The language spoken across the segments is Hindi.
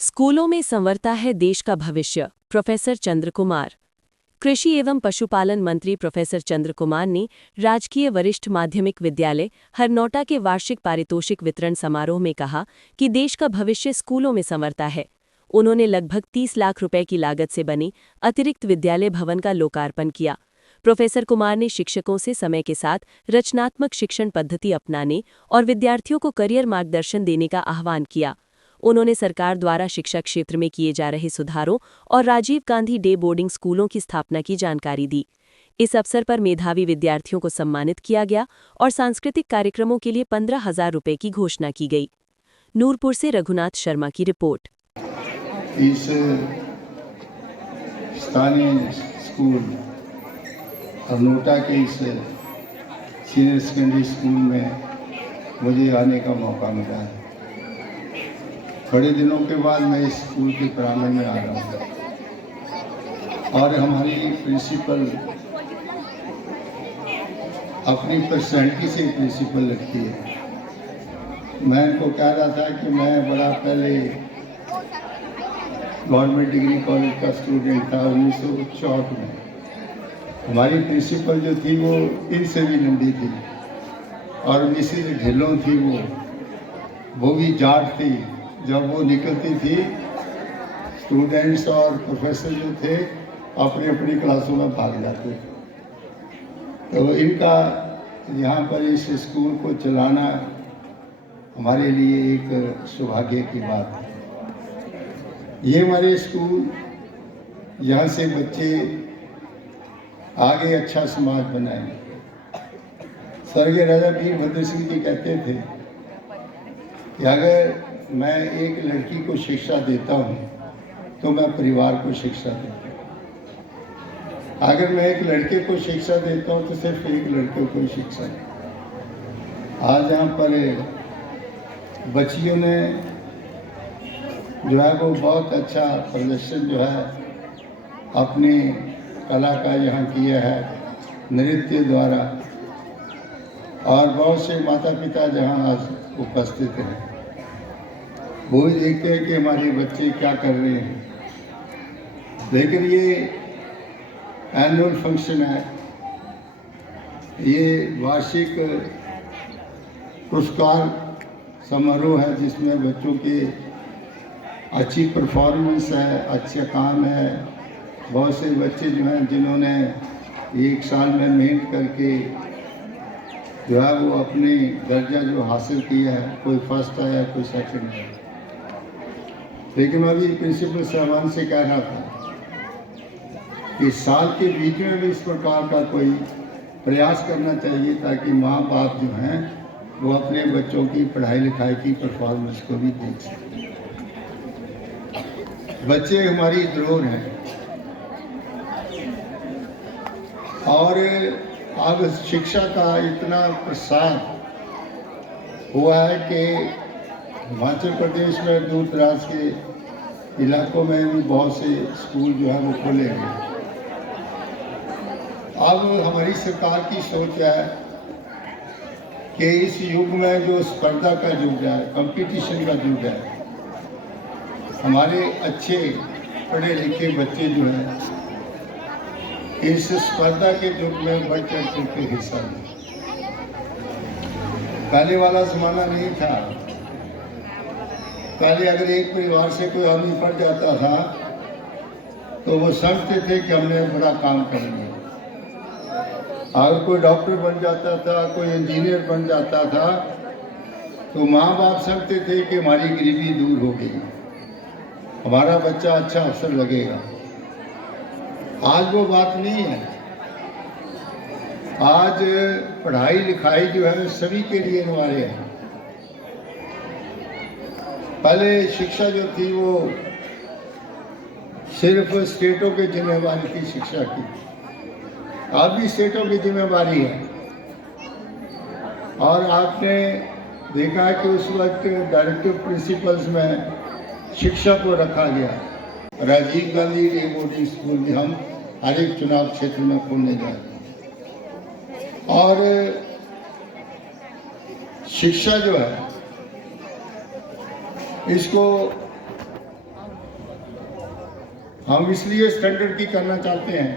स्कूलों में संवरता है देश का भविष्य। प्रोफेसर चंद्र कुमार। कृषि एवं पशुपालन मंत्री प्रोफेसर चंद्र कुमार ने राजकीय वरिष्ठ माध्यमिक विद्यालय हरनौटा के वार्षिक पारितोषिक वितरण समारोह में कहा कि देश का भविष्य स्कूलों में संवरता है। उन्होंने लगभग 30 लाख रुपए की लागत से बनी अतिरिक्त विद्यालय भवन का लोकार्पण किया। प्रोफेसर कुमार ने शिक्षकों से समय के साथ रचनात्मक शिक्षण पद्धति अपनाने और विद्यार्थियों को करियर मार्गदर्शन देने का आह्वान किया। उन्होंने सरकार द्वारा शिक्षा क्षेत्र में किए जा रहे सुधारों और राजीव गांधी डे बोर्डिंग स्कूलों की स्थापना की जानकारी दी। इस अवसर पर मेधावी विद्यार्थियों को सम्मानित किया गया और सांस्कृतिक कार्यक्रमों के लिए 15,000 रुपए की घोषणा की गई। नूरपुर से रघुनाथ शर्मा की रिपोर्ट। इस स्थानीय स्कूल हरनौटा के इस सीनियर सेकेंडरी स्कूल में मुझे आने का मौका मिला है। बड़े दिनों के बाद मैं इस स्कूल के प्रांगण में आ रहा हूँ और हमारी प्रिंसिपल अपनी पर्सनैलिटी से प्रिंसिपल लगती है। मैं इनको कह रहा था कि मैं बड़ा पहले गवर्नमेंट डिग्री कॉलेज का स्टूडेंट था 1964 में। हमारी प्रिंसिपल जो थी वो इनसे भी लंबी थी और मिसिज ढिल्लों थी, वो भी जाट थी। जब वो निकलती थी स्टूडेंट्स और प्रोफेसर जो थे अपनी अपनी क्लासों में भाग जाते थे। तो इनका यहाँ पर इस स्कूल को चलाना हमारे लिए एक सौभाग्य की बात है। ये हमारे स्कूल, यहाँ से बच्चे आगे अच्छा समाज बनाएंगे। स्वर्गीय राजा वीरभद्र सिंह जी कहते थे कि अगर मैं एक लड़की को शिक्षा देता हूँ तो मैं परिवार को शिक्षा देता हूँ। अगर मैं एक लड़के को शिक्षा देता हूँ तो सिर्फ एक लड़के को शिक्षा देता हूँ। आज यहाँ पर बच्चियों ने जो है वो बहुत अच्छा प्रदर्शन जो है अपनी कला का यहाँ किया है नृत्य द्वारा, और बहुत से माता पिता जहाँ आज उपस्थित हैं वो ही देखते हैं कि हमारे बच्चे क्या कर रहे हैं। लेकिन ये एनुअल फंक्शन है, ये वार्षिक पुरस्कार समारोह है जिसमें बच्चों के अच्छी परफॉर्मेंस है, अच्छा काम है। बहुत से बच्चे जो हैं जिन्होंने एक साल में मेहनत करके जो है वो अपने दर्जा जो हासिल किया है, कोई फर्स्ट आया कोई सेकंड आया। लेकिन अभी प्रिंसिपल साहबान से कह रहा था कि साल के बीच में भी इस प्रकार का कोई प्रयास करना चाहिए ताकि माँ बाप जो हैं वो अपने बच्चों की पढ़ाई लिखाई की परफॉर्मेंस को भी देख सकें। बच्चे हमारी धरोहर हैं और अब शिक्षा का इतना प्रसार हुआ है कि हिमाचल प्रदेश में दूर दराज के इलाकों में भी बहुत से स्कूल जो है वो खोले गए। अब हमारी सरकार की सोच है कि इस युग में जो स्पर्धा का युग है, कंपटीशन का युग है, हमारे अच्छे पढ़े लिखे बच्चे जो हैं इस स्पर्धा के युग में बढ़ चढ़ के हिस्सा लें। पहले वाला ज़माना नहीं था। पहले अगर एक परिवार से कोई आदमी पढ़ जाता था तो वो समझते थे कि हमने बड़ा काम कर लिया। अगर कोई डॉक्टर बन जाता था, कोई इंजीनियर बन जाता था तो माँ बाप समझते थे कि हमारी गरीबी दूर हो गई, हमारा बच्चा अच्छा अफसर लगेगा। आज वो बात नहीं है। आज पढ़ाई लिखाई जो है सभी के लिए अनिवार्य है। पहले शिक्षा जो थी वो सिर्फ स्टेटों की जिम्मेवारी थी शिक्षा की, अब भी स्टेटों की जिम्मेवारी है। और आपने देखा है कि उस वक्त डायरेक्टिव प्रिंसिपल्स में शिक्षा को रखा गया। Rajiv Gandhi day boarding school भी हम हर एक चुनाव क्षेत्र में खोलने जा रहे हैं। और शिक्षा जो है इसको हम इसलिए स्टैंडर्ड की करना चाहते हैं।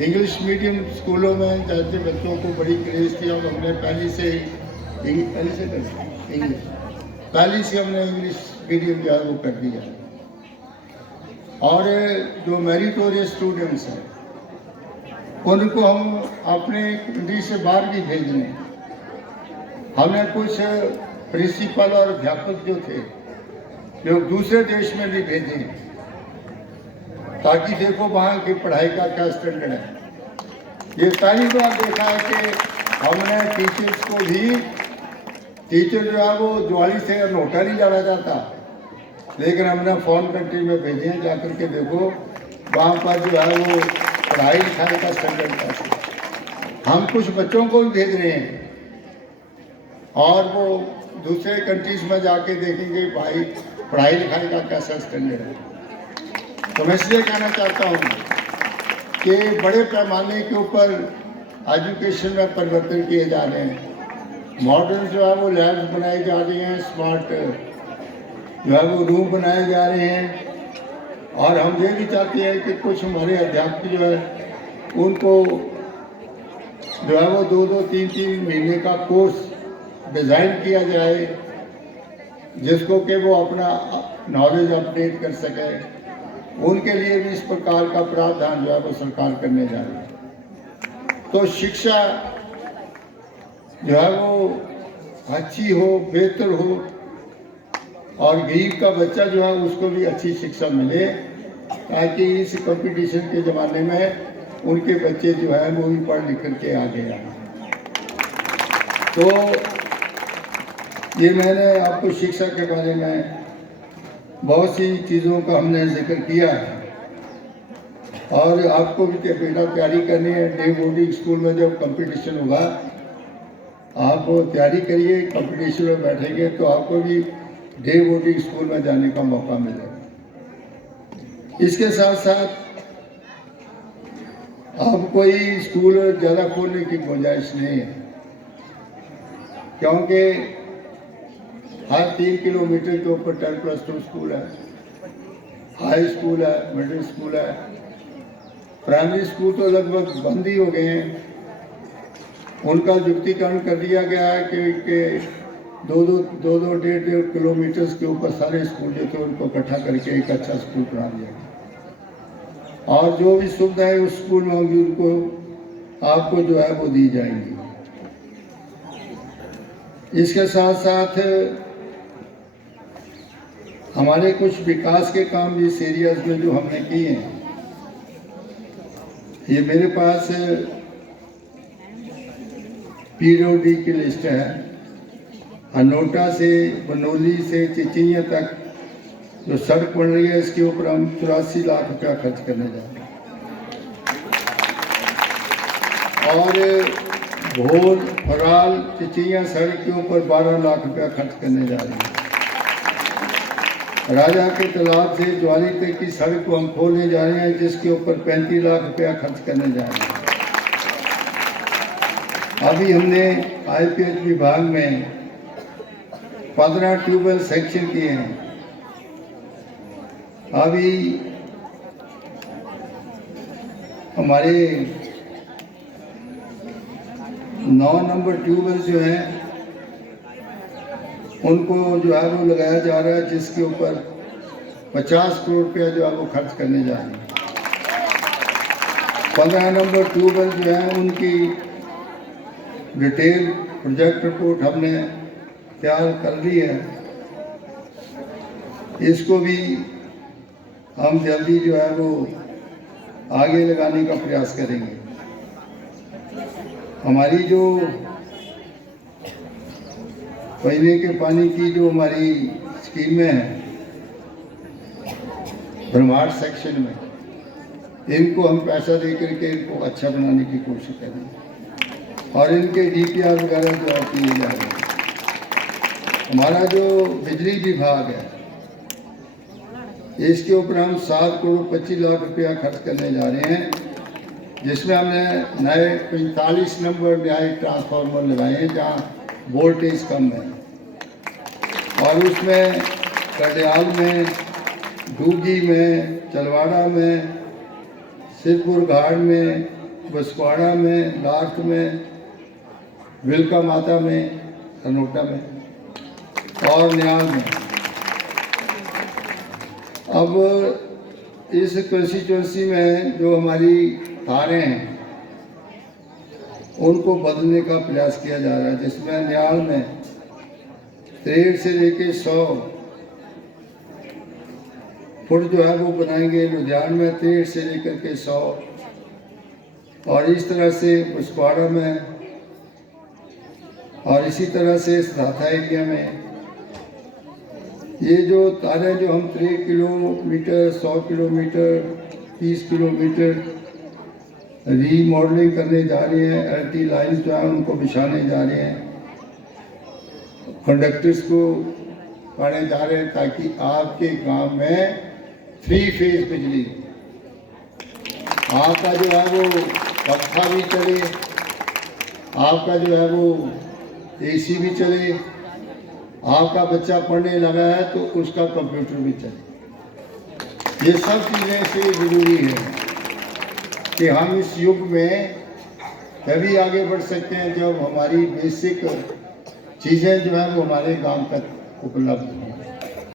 इंग्लिश मीडियम स्कूलों में जैसे बच्चों को बड़ी क्रेज थी, अब हमने पहली से हमने इंग्लिश मीडियम जो है वो कर दिया। और जो मेरिटोरियस स्टूडेंट्स हैं उनको हम अपने कंट्री से बाहर भी भेज रहे हैं। हमने कुछ प्रिंसिपल और अध्यापक जो थे जो दूसरे देश में भी भेजे हैं, ताकि देखो वहाँ की पढ़ाई का क्या स्टैंडर्ड है। ये पहली बार देखा है कि हमने टीचर्स को भी, टीचर जो है वो ज्वाली से नोटा नहीं जाना चाहता, लेकिन हमने फॉरेन कंट्री में भेजे हैं, जाकर के देखो वहाँ पर जो है वो पढ़ाई लिखाई का स्टैंडर्ड कैसे। हम कुछ बच्चों को भी भेज रहे हैं और वो दूसरे कंट्रीज में जाके देखेंगे भाई पढ़ाई लिखाई का कैसा स्टैंडर्ड है। तो मैं इसलिए कहना चाहता हूँ कि बड़े पैमाने के ऊपर एजुकेशन में परिवर्तन किए जा रहे हैं। मॉडर्न जो है वो लैब्स बनाए जा रहे हैं, स्मार्ट जो है वो रूम बनाए जा रहे हैं। और हम ये भी चाहते हैं कि कुछ हमारे अध्यापक जो है उनको जो है वो 2-2, 3-3 महीने का कोर्स डिज़ाइन किया जाए, जिसको कि वो अपना नॉलेज अपडेट कर सके। उनके लिए भी इस प्रकार का प्रावधान जो है वो सरकार करने जा रही है। तो शिक्षा जो है वो अच्छी हो, बेहतर हो, और गरीब का बच्चा जो है उसको भी अच्छी शिक्षा मिले, ताकि इस कंपटीशन के ज़माने में उनके बच्चे जो है वो भी पढ़ लिख करके आगे आए। तो ये मैंने आपको शिक्षा के बारे में बहुत सी चीज़ों का हमने जिक्र किया है, और आपको भी बेटा तैयारी करनी है। डे बोर्डिंग स्कूल में जब कंपटीशन होगा आप तैयारी करिए, कंपटीशन में बैठेंगे तो आपको भी डे बोर्डिंग स्कूल में जाने का मौका मिलेगा। इसके साथ साथ अब कोई स्कूल ज़्यादा खोलने की गुंजाइश नहीं है, क्योंकि हर 3 किलोमीटर के ऊपर 10+2 स्कूल है, हाई स्कूल है, मिडिल स्कूल है। प्राइमरी स्कूल तो लगभग बंद ही हो गए हैं। उनका युक्तिकरण कर दिया गया है कि 2-2, 1.5 किलोमीटर के ऊपर सारे स्कूल जो थे उनको इकट्ठा करके एक अच्छा स्कूल बना दिया गया, और जो भी सुविधाएं उस स्कूल में होंगी उनको आपको जो है वो दी जाएंगी। इसके साथ साथ हमारे कुछ विकास के काम भी इस एरियाज में जो हमने किए हैं, ये मेरे पास पीडब्ल्यूडी की लिस्ट है। हनोटा से बनोली से चिचिया तक जो सड़क बन रही है, इसके ऊपर हम 84 लाख रुपया खर्च करने जा रहे हैं, और भोल फराल चिचिया सड़क के ऊपर 12 लाख रुपया खर्च करने जा रहे हैं। राजा के तालाब से ज्वाली तक की सड़क को हम खोलने जा रहे हैं, जिसके ऊपर 35 लाख रुपया खर्च करने जा रहे हैं। अभी हमने आईपीएच विभाग में 15 ट्यूबवेल सेक्शन किए हैं। अभी हमारे 9 नंबर ट्यूबवेल जो हैं उनको जो है वो लगाया जा रहा है, जिसके ऊपर 50 करोड़ रुपया जो है वो खर्च करने जा रहे हैं। 15 नंबर ट्यूबवेल जो है उनकी डिटेल प्रोजेक्ट रिपोर्ट हमने तैयार कर ली है। इसको भी हम जल्दी जो है वो आगे लगाने का प्रयास करेंगे। हमारी जो पीने के पानी की जो हमारी स्कीमें हैं ब्रह्मांड सेक्शन में, इनको हम पैसा दे करके इनको अच्छा बनाने की कोशिश करेंगे, और इनके डीपीआर वगैरह जो किए जा रहे हैं। हमारा जो बिजली विभाग है, इसके ऊपर हम 7 करोड़ 25 लाख रुपया खर्च करने जा रहे हैं, जिसमें हमने नए 45 नंबर नए ट्रांसफार्मर लगाए हैं जहाँ वोल्टेज कम है, और उसमें कटियाल में डूगी में, चलवाड़ा में, सिद्धपुर घाट में, बसवाड़ा में, लाख में, विलका माता में, हरनोटा में और न्याल में। अब इस कंस्टिट्यूंसी में जो हमारी धारें हैं उनको बदलने का प्रयास किया जा रहा है, जिसमें न्याल में 63 से लेके 100 फुट जो है वो बनाएंगे, लुधियाना में 63 से लेकर के 100, और इस तरह से बुसवाड़ा में, और इसी तरह से सराथा एरिया में। ये जो तारें जो हम 3 किलोमीटर, 100 किलोमीटर, 30 किलोमीटर रीमॉडलिंग करने जा रहे हैं, एलटी लाइन जो है उनको बिछाने जा रहे हैं, कंडक्टर्स को पढ़े जा रहे हैं, ताकि आपके गांव में 3 फेज बिजली, आपका जो है वो पंखा भी चले, आपका जो है वो एसी भी चले, आपका बच्चा पढ़ने लगा है तो उसका कंप्यूटर भी चले। ये सब चीज़ें इसलिए ज़रूरी है कि हम इस युग में तभी आगे बढ़ सकते हैं जब हमारी बेसिक चीज़ें जो है वो हमारे गांव तक उपलब्ध हो।